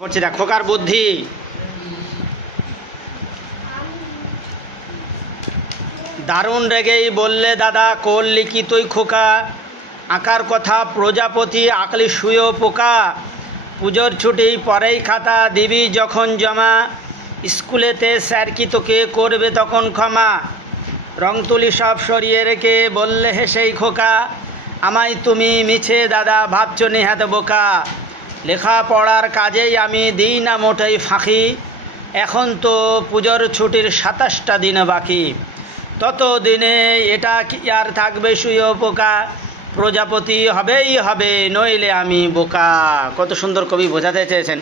পড়ছি দেখ খোকার বুদ্ধি। দারুণ রেগেই বললে, দাদা করলি কি তুই খোকা? আঁকার কথা প্রজাপতি আঁকলি শুয়েও পোকা। পুজোর ছুটি পরেই খাতা দিবি যখন জমা, স্কুলেতে স্যার কি তোকে করবে তখন ক্ষমা। রং তুলি সব সরিয়ে রেখে বললে হেসেই খোকা, আমায় তুমি মিছে দাদা ভাবছো নেহাত বোকা। লেখাপড়ার কাজেই আমি দিই না মোটেই ফাঁকি, এখন তো পুজোর ছুটির ২৭টা দিন বাকি। তত দিনে এটা কি আর থাকবে শুয়েও পোকা, প্রজাপতি হবেই হবে নইলে আমি বোকা। কত সুন্দর কবি বোঝাতে চেয়েছেন।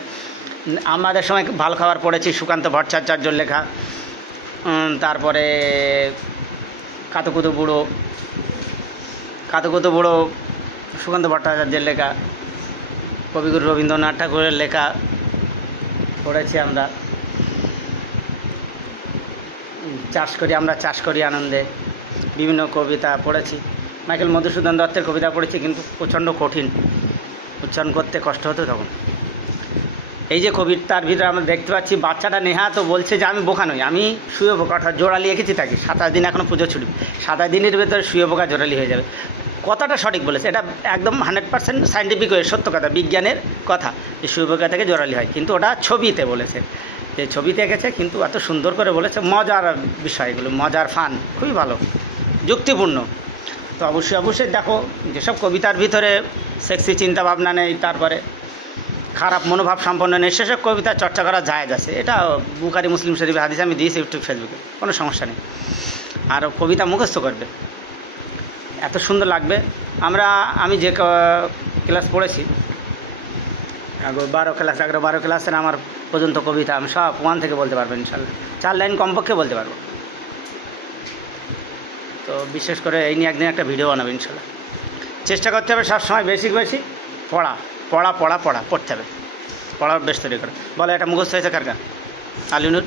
আমাদের সময় ভালো খাবার পড়েছি, সুকান্ত ভট্টাচার্যর লেখা, তারপরে কাতুকুতু বুড়ো সুকান্ত ভট্টাচার্যের লেখা, কবিগুরু রবীন্দ্রনাথ ঠাকুরের লেখা পড়েছি আমরা। চাষ করি আনন্দে, বিভিন্ন কবিতা পড়েছি। মাইকেল মধুসূদন দত্তের কবিতা পড়েছি, কিন্তু প্রচণ্ড কঠিন, উচ্চারণ করতে কষ্ট হতো তখন। এই যে কবিতার ভিতরে আমরা দেখতে পাচ্ছি, বাচ্চাটা নেহা তো বলছে যে আমি বোকা নই, আমি শুয়ে বোকা, অর্থাৎ জোড়ালি এঁকেছি তাকে। ২৭ দিন এখনও পুজো ছুটি, ২৭ দিনের ভেতরে শুয়ে বোকা জোড়ালি হয়ে যাবে। কথাটা সঠিক বলেছে, এটা একদম 100% সায়েন্টিফিক হয়ে সত্য কথা, বিজ্ঞানের কথা, যে শুয়ে বোকা থেকে জোড়ালি হয়। কিন্তু ওটা ছবিতে বলেছে, যে ছবিতে এঁকেছে, কিন্তু এত সুন্দর করে বলেছে। মজার বিষয় এগুলো, মজার ফান, খুবই ভালো, যুক্তিপূর্ণ। তো অবশ্যই দেখো, যেসব কবিতার ভিতরে সেক্সি চিন্তাভাবনা নেই, তারপরে খারাপ মনোভাব সম্পন্ন নেই, সেসব কবিতা চর্চা করা জায়েজ আছে। এটা বুখারী মুসলিম শরীফের হাদিস আমি দিয়েছি ইউটিউব ফেসবুকে, কোনো সমস্যা নেই। আর কবিতা মুখস্থ করবে, এত সুন্দর লাগবে। আমি যে ক্লাস পড়েছি, 12 ক্লাসের আমার পর্যন্ত কবিতা আমি সব 1 থেকে বলতে পারবো ইনশাল্লাহ, 4 লাইন কমপক্ষে বলতে পারবো। তো বিশেষ করে এই নিয়ে একদিন একটা ভিডিও বানাবো ইনশাল্লাহ। চেষ্টা করতে হবে সবসময় বেশি পড়তে হবে, পড়ার বেশ তৈরি করে। বলে এটা মুখস্থ হয়েছে কার? আলিনুর।